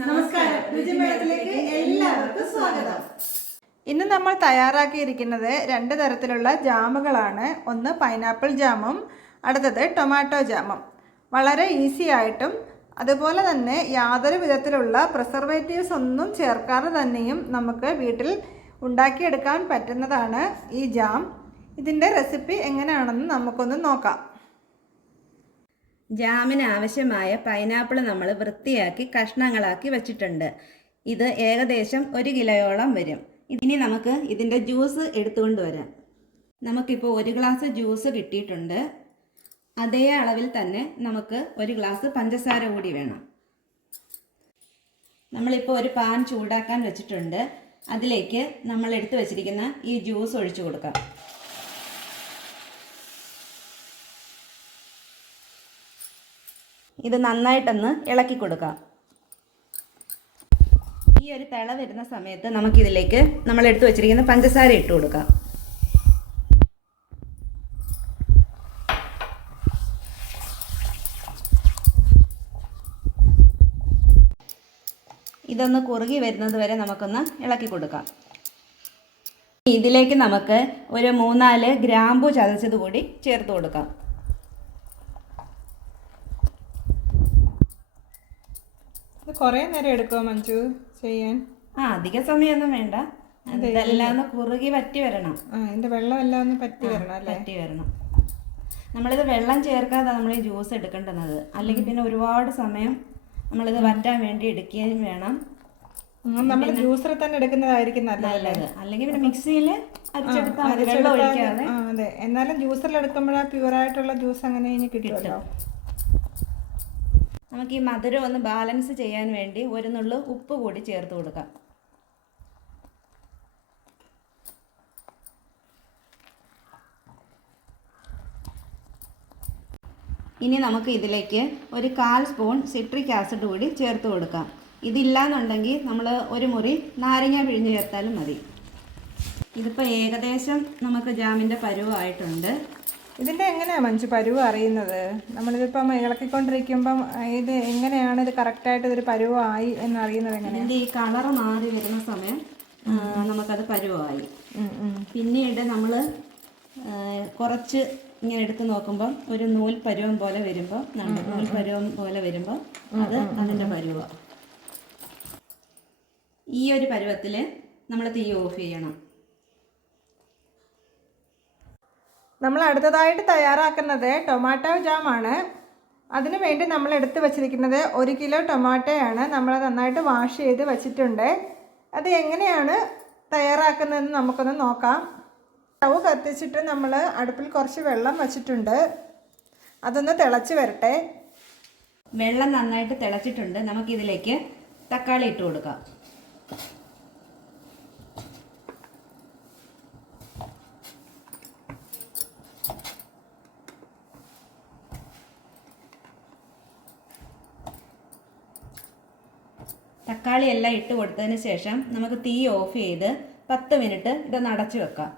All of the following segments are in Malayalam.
നമസ്കാരം. രുചിമേളത്തിലേക്ക് എല്ലാവർക്കും സ്വാഗതം. ഇന്ന് നമ്മൾ തയ്യാറാക്കിയിരിക്കുന്നത് രണ്ട് തരത്തിലുള്ള ജാമുകളാണ്. ഒന്ന് പൈനാപ്പിൾ ജാമും അടുത്തത് ടൊമാറ്റോ ജാമും. വളരെ ഈസി ആയിട്ടും അതുപോലെ തന്നെ യാതൊരു വിധത്തിലുള്ള പ്രിസർവേറ്റീവ്സ് ഒന്നും ചേർക്കാതെ തന്നെയും നമുക്ക് വീട്ടിൽ ഉണ്ടാക്കിയെടുക്കാൻ പറ്റുന്നതാണ് ഈ ജാം. ഇതിന്റെ റെസിപ്പി എങ്ങനെയാണെന്ന് നമുക്കൊന്ന് നോക്കാം. ജാമിന് ആവശ്യമായ പൈനാപ്പിൾ നമ്മൾ വൃത്തിയാക്കി കഷ്ണങ്ങളാക്കി വെച്ചിട്ടുണ്ട്. ഇത് ഏകദേശം ഒരു കിലോയോളം വരും. ഇനി നമുക്ക് ഇതിന്റെ ജ്യൂസ് എടുത്തുകൊണ്ട് വരാം. നമുക്കിപ്പോൾ ഒരു ഗ്ലാസ് ജ്യൂസ് കിട്ടിയിട്ടുണ്ട്. അതേ അളവിൽ തന്നെ നമുക്ക് ഒരു ഗ്ലാസ് പഞ്ചസാര കൂടി വേണം. നമ്മളിപ്പോൾ ഒരു പാൻ ചൂടാക്കാൻ വെച്ചിട്ടുണ്ട്. അതിലേക്ക് നമ്മൾ എടുത്തു വച്ചിരിക്കുന്ന ഈ ജ്യൂസ് ഒഴിച്ചു കൊടുക്കാം. ഇത് നന്നായിട്ടൊന്ന് ഇളക്കി കൊടുക്കാം. ഈ ഒരു തിള വരുന്ന സമയത്ത് നമുക്കിതിലേക്ക് നമ്മൾ എടുത്തു വച്ചിരിക്കുന്ന പഞ്ചസാര ഇട്ട് കൊടുക്കാം. ഇതൊന്ന് കുറുകി വരുന്നത് വരെ നമുക്കൊന്ന് ഇളക്കി കൊടുക്കാം. ഇതിലേക്ക് നമുക്ക് ഒരു മൂന്നാൽ ഗ്രാമ്പു ചതച്ചത് കൂടി ചേർത്ത് കൊടുക്കാം. കുറേ നേരം എടുക്കുമോ മഞ്ജു ചെയ്യാൻ? ആ അധിക സമയമൊന്നും വേണ്ട. ഇതെല്ലാം ഒന്ന് കുറുകി പറ്റി വരണം. ആ ഇതിന്റെ വെള്ളം എല്ലാം ഒന്ന് പറ്റി വരണം അല്ലേ? പറ്റി വരണം. നമ്മളിത് വെള്ളം ചേർക്കാതെ നമ്മൾ ഈ ജ്യൂസ് എടുക്കേണ്ടുന്നത്. അല്ലെങ്കിൽ പിന്നെ ഒരുപാട് സമയം നമ്മളിത് വറ്റാൻ വേണ്ടി എടുക്കുകയും വേണം. നമ്മൾ ജ്യൂസറിൽ തന്നെ എടുക്കുന്നതായിരിക്കും നല്ലത് അല്ലെങ്കിൽ പിന്നെ മിക്സിയിൽ അരിച്ചെടുത്താൽ അതെ. എന്നാലും ജ്യൂസറിൽ എടുക്കുമ്പോഴാ പ്യുവറായിട്ടുള്ള ജ്യൂസ് അങ്ങനെ ഇനി കിട്ടുമല്ലോ. നമുക്ക് ഈ മധുരം ഒന്ന് ബാലൻസ് ചെയ്യാൻ വേണ്ടി ഒരു നുള്ളു ഉപ്പ് കൂടി ചേർത്ത് കൊടുക്കാം. ഇനി നമുക്ക് ഇതിലേക്ക് ഒരു കാൽ സ്പൂൺ സിട്രിക് ആസിഡ് കൂടി ചേർത്ത് കൊടുക്കാം. ഇതില്ലാന്നുണ്ടെങ്കിൽ നമ്മൾ ഒരു മുറി നാരങ്ങ പിഴിഞ്ഞ് ചേർത്താലും മതി. ഇതിപ്പോൾ ഏകദേശം നമുക്ക് ജാമിന്റെ പരുവമായിട്ടുണ്ട് ഇതിന്റെ എങ്ങനെയാണ് മഞ്ജു പരുവ് അറിയുന്നത്? നമ്മളിതിപ്പം ഇളക്കിക്കൊണ്ടിരിക്കുമ്പം ഇത് എങ്ങനെയാണ് ഇത് കറക്റ്റായിട്ട് ഇതൊരു പരുവായി എന്ന് അറിയുന്നത് എങ്ങനെ ഇതിന്റെ ഈ കളർ മാറി വരുന്ന സമയം നമുക്കത് പരുവമായി. പിന്നീട് നമ്മൾ കുറച്ച് ഇങ്ങനെ എടുത്ത് നോക്കുമ്പോൾ ഒരു നൂൽ പരുവം പോലെ വരുമ്പോൾ നൂൽ പരുവം പോലെ വരുമ്പോൾ അത് അതിന്റെ പരുവ. ഈ ഒരു പരുവത്തിൽ നമ്മൾ തീ ഓഫ് ചെയ്യണം. നമ്മൾ അടുത്തതായിട്ട് തയ്യാറാക്കുന്നത് ടൊമാറ്റോ ജാമാണ് അതിനു വേണ്ടി നമ്മൾ എടുത്ത് വെച്ചിരിക്കുന്നത് ഒരു കിലോ ടൊമാറ്റോയാണ്. നമ്മൾ നന്നായിട്ട് വാഷ് ചെയ്ത് വെച്ചിട്ടുണ്ട്. അത് എങ്ങനെയാണ് തയ്യാറാക്കുന്നതെന്ന് നമുക്കൊന്ന് നോക്കാം. സ്റ്റവ് കത്തിച്ചിട്ട് നമ്മൾ അടുപ്പിൽ കുറച്ച് വെള്ളം വച്ചിട്ടുണ്ട്. അതൊന്ന് തിളച്ച് വരട്ടെ. വെള്ളം നന്നായിട്ട് തിളച്ചിട്ടുണ്ട്. നമുക്കിതിലേക്ക് തക്കാളി ഇട്ട് കൊടുക്കാം. തക്കാളി എല്ലാം ഇട്ട് കൊടുത്തതിന് ശേഷം നമുക്ക് തീ ഓഫ് ചെയ്ത് പത്ത് മിനിറ്റ് ഇതൊന്ന് അടച്ചു വെക്കാം.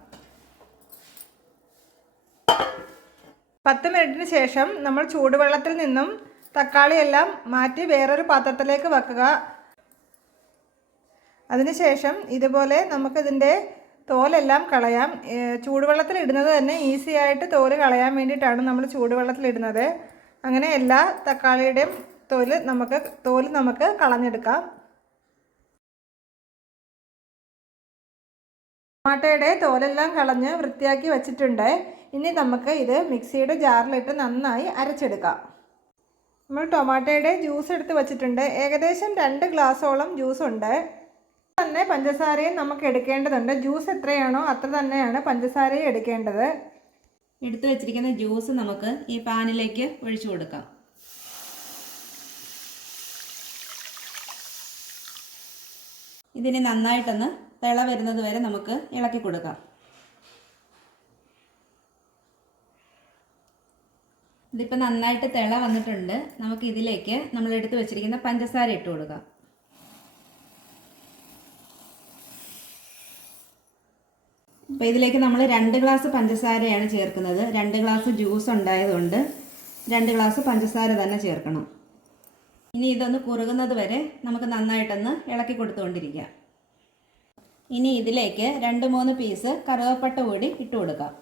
പത്ത് മിനിറ്റിന് ശേഷം നമ്മൾ ചൂടുവെള്ളത്തിൽ നിന്നും തക്കാളിയെല്ലാം മാറ്റി വേറൊരു പാത്രത്തിലേക്ക് വെക്കുക. അതിനുശേഷം ഇതുപോലെ നമുക്കിതിന്റെ തോലെല്ലാം കളയാം. ചൂടുവെള്ളത്തിൽ ഇടുന്നത് തന്നെ ഈസി ആയിട്ട് തോൽ കളയാൻ വേണ്ടിയിട്ടാണ് നമ്മൾ ചൂടുവെള്ളത്തിൽ ഇടുന്നത്. അങ്ങനെ എല്ലാ തക്കാളിയുടെയും തോൽ നമുക്ക് തോൽ നമുക്ക് കളഞ്ഞെടുക്കാം. ടൊമാറ്റോയുടെ തോലെല്ലാം കളഞ്ഞ് വൃത്തിയാക്കി വെച്ചിട്ടുണ്ട്. ഇനി നമുക്ക് ഇത് മിക്സിയുടെ ജാറിലിട്ട് നന്നായി അരച്ചെടുക്കാം. നമ്മൾ ടൊമാറ്റോയുടെ ജ്യൂസ് എടുത്ത് വെച്ചിട്ടുണ്ട്. ഏകദേശം രണ്ട് ഗ്ലാസോളം ജ്യൂസ് ഉണ്ട്. തന്നെ പഞ്ചസാരയും നമുക്ക് എടുക്കേണ്ടതുണ്ട്. ജ്യൂസ് എത്രയാണോ അത്ര തന്നെയാണ് പഞ്ചസാരയും എടുക്കേണ്ടത്. എടുത്തു വെച്ചിരിക്കുന്ന ജ്യൂസ് നമുക്ക് ഈ പാനിലേക്ക് ഒഴിച്ചു കൊടുക്കാം. ഇതിന് നന്നായിട്ടൊന്ന് തിള വരുന്നത് വരെ നമുക്ക് ഇളക്കി കൊടുക്കാം. ഇതിപ്പോൾ നന്നായിട്ട് തിള വന്നിട്ടുണ്ട്. നമുക്ക് ഇതിലേക്ക് നമ്മൾ എടുത്തു വെച്ചിരിക്കുന്ന പഞ്ചസാര ഇട്ട് കൊടുക്കാം. അപ്പോൾ ഇതിലേക്ക് നമ്മൾ രണ്ട് ഗ്ലാസ് പഞ്ചസാരയാണ് ചേർക്കുന്നത്. രണ്ട് ഗ്ലാസ് ജ്യൂസ് ഉണ്ടായതുകൊണ്ട് രണ്ട് ഗ്ലാസ് പഞ്ചസാര തന്നെ ചേർക്കണം. ഇനി ഇതൊന്ന് കുറുകുന്നത് വരെ നമുക്ക് നന്നായിട്ടൊന്ന് ഇളക്കി കൊടുത്തുകൊണ്ടിരിക്കാം. ഇനി ഇതിലേക്ക് രണ്ട് മൂന്ന് പീസ് കറുവപ്പട്ട കൂടി ഇട്ട് കൊടുക്കാം.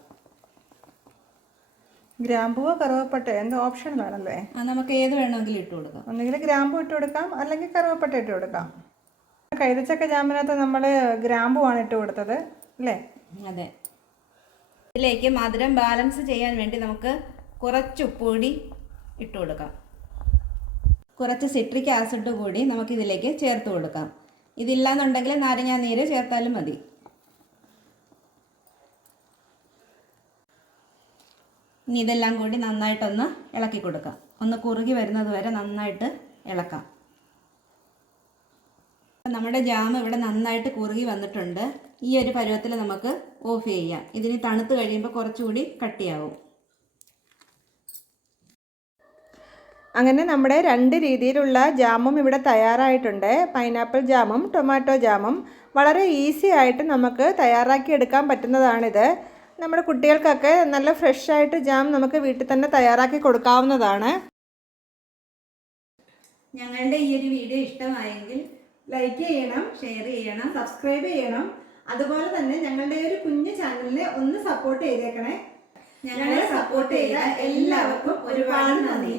ഗ്രാമ്പുവോ കറുവപ്പട്ട എന്തോ ഓപ്ഷൻ അത് നമുക്ക് ഏത് വേണമെങ്കിലും ഇട്ട് കൊടുക്കാം. ഒന്നുകിൽ ഗ്രാമ്പു ഇട്ട് കൊടുക്കാം അല്ലെങ്കിൽ കറുവപ്പട്ട ഇട്ട് കൊടുക്കാം. കൈതച്ചക്ക ജാമിനകത്ത് നമ്മൾ ഗ്രാമ്പുവാണ് ഇട്ട് കൊടുത്തത് അല്ലേ? അതെ. ഇതിലേക്ക് മധുരം ബാലൻസ് ചെയ്യാൻ വേണ്ടി നമുക്ക് കുറച്ച് ഉപ്പ് കൂടി ഇട്ട് കൊടുക്കാം. കുറച്ച് സിട്രിക് ആസിഡ് കൂടി നമുക്കിതിലേക്ക് ചേർത്ത് കൊടുക്കാം. ഇതില്ലാന്നുണ്ടെങ്കിൽ നാരങ്ങാ നീര് ചേർത്താലും മതി. ഇനി ഇതെല്ലാം കൂടി നന്നായിട്ടൊന്ന് ഇളക്കി കൊടുക്കാം. ഒന്ന് കുറുകി വരുന്നത് വരെ നന്നായിട്ട് ഇളക്കാം. നമ്മുടെ ജാം ഇവിടെ നന്നായിട്ട് കുറുകി വന്നിട്ടുണ്ട്. ഈ ഒരു പരുവത്തിൽ നമുക്ക് ഓഫ് ചെയ്യാം. ഇതിന് തണുത്ത് കഴിയുമ്പോൾ കുറച്ചുകൂടി കട്ടിയാവും. അങ്ങനെ നമ്മുടെ രണ്ട് രീതിയിലുള്ള ജാമും ഇവിടെ തയ്യാറായിട്ടുണ്ട്. പൈനാപ്പിൾ ജാമും ടൊമാറ്റോ ജാമും. വളരെ ഈസി ആയിട്ട് നമുക്ക് തയ്യാറാക്കി എടുക്കാൻ പറ്റുന്നതാണിത്. നമ്മുടെ കുട്ടികൾക്കൊക്കെ നല്ല ഫ്രഷ് ആയിട്ട് ജാം നമുക്ക് വീട്ടിൽ തന്നെ തയ്യാറാക്കി കൊടുക്കാവുന്നതാണ്. ഞങ്ങളുടെ ഈ ഒരു വീഡിയോ ഇഷ്ടമായെങ്കിൽ ലൈക്ക് ചെയ്യണം ഷെയർ ചെയ്യണം സബ്സ്ക്രൈബ് ചെയ്യണം. അതുപോലെ തന്നെ ഞങ്ങളുടെ ഒരു കുഞ്ഞു ചാനലിനെ ഒന്ന് സപ്പോർട്ട് ചെയ്തേക്കണേ. ഞങ്ങളെ സപ്പോർട്ട് ചെയ്ത എല്ലാവർക്കും ഒരുപാട് നന്ദി.